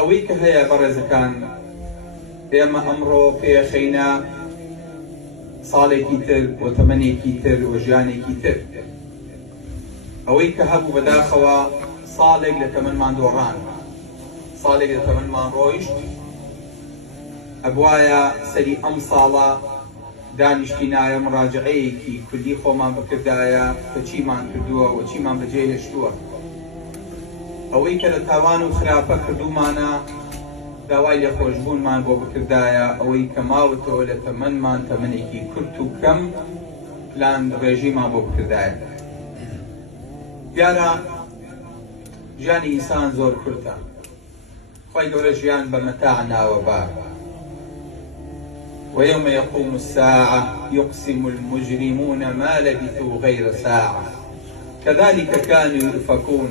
ئەوەی کە هەیە بەڕێزەکان، ئێمە ئەمڕۆ پێخەینە ساڵێکی تر بۆ تەمەنێکی تر و ژیانێکی تر. ئەوەی کە هەبوو بەداخەوە ساڵێک لە تەمەنمان دۆڕان، ساڵێک لە تەمەنمان ڕۆیشت، ئەبوایە سەری ئەم ساڵە دانیشتینایە مڕاجعەیەکی کوردی خۆمان بکردایە کە چیمان کردووە و چیمان بەجێ هێشتووە. ئەوەی کە لە تاوان و خراپە کردومانە داوای لێخۆشبوونمان بۆ بکردایە، ئەوەی کە ماوەتەوە لە تەمەنمان تەمەنێکی کورت و کەم پلان ڕێژیمان بۆ بکردایە. دیارە ژیانی ئینسان زۆر کورتە. خۆی گەورە ژیان بە مەتاع ناوە بار. ويوم يقوم الساعة يقسم المجرمون ما لبثوا غير ساعة كذلك كانوا يؤفكون.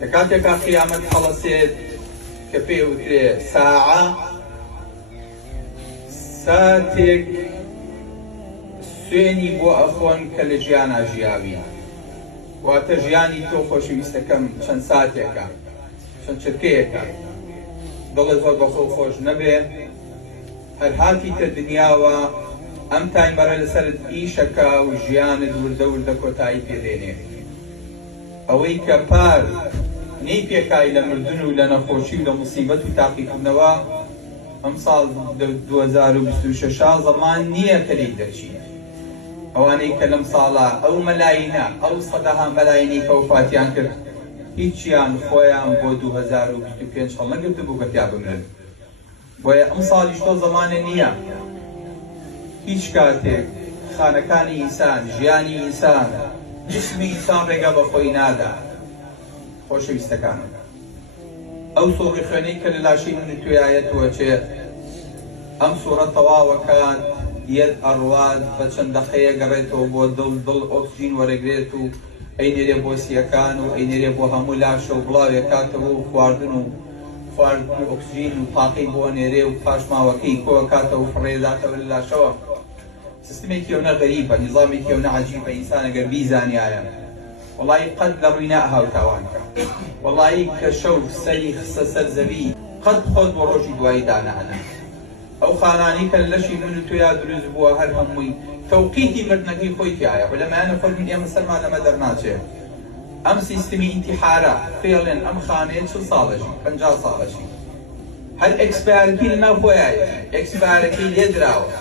لكاتك قيامة خلصت كفي وتري ساعة ساتك سوێنی بۆ ئەخۆن کە لە ژیانە ژیاوی، واتە ژیانی تۆ خۆشەویستەکەم چەند ساتێکە، چەند چرکەیەکە، دڵت زۆر بەخۆ خۆش نەبێ، هەر هاتیتە دنیاوە ئەم تایمەرە لەسەرت ئیشەکە و ژیانت وردە وردە کۆتایی پێدێنێ. ئەوەی کە پار نەی پێکای لە مردن و لە نەخۆشی و لە موسیبەت و تاقیکردنەوە، ئەم ساڵ 2026 زەمان نییە کە لێی دەچیت. ئەوانەی کە لەم ساڵە ئەو مەلاینە، ئەو سەدەها مەلاینەی کە وفاتیان کرد، هیچیان خۆیان بۆ 2025 هەڵ نەگرت بوو کە تیا بمرن. بۆیە ئەم ساڵیش تۆ زەمانە نییە. هیچ کاتێک خانەکانی ئینسان، ژیانی ئینسان، جسمی ئینسان ڕێگا بە خۆی نادا. خۆشەویستەکانم، ئەو سۆڕی خوێنەی کە لە لاشەی من توێایەتەوە چێ، ئەم سوورە تەواوە کات یەک ئەڕوات بە چەند دەقەیە گەڕێتەوە بۆ دڵ ئۆکسجین وەرەگرێت و ئەینێرێ بۆ سیەکان و ئەینێرێ بۆ هەموو لاشە و بڵاوێ کاتەوە و خواردن و ئۆکسجین و پاقەی بۆ نێرێ و پاش ماوەکەی کۆ کاتەوە و فڕێداتەوە لە لاشەوە. سیستمێکی ئەوە غەریبە، نیزامێکی ئەوە عەجیبە. ئینسان ئەگەر بیزانیایە وەڵی قەت لە ڕووی نەهاو تاوانکە، وەڵی کە شەو سەری خستە سەر زەوی قەت خۆت بۆ ڕۆژی دوایی دانەهەنە. ئەو خانانی کە لەشی من و تۆیا دروست بووە هەر هەمووی تەوقیتی مردنەکەی خۆی تایە. لەمایانە فەرموون ئێمە سەرمان لەمە دەرناچێت. ئەم سیستمی ئینتیحارە فێڵێن ئەم خانەیە 40 ساڵەشی 50 ساڵەشی هەر ئەکسپایرەکەی لەناو خۆیایە، ئەکسپایرەکەی لێ دراوە.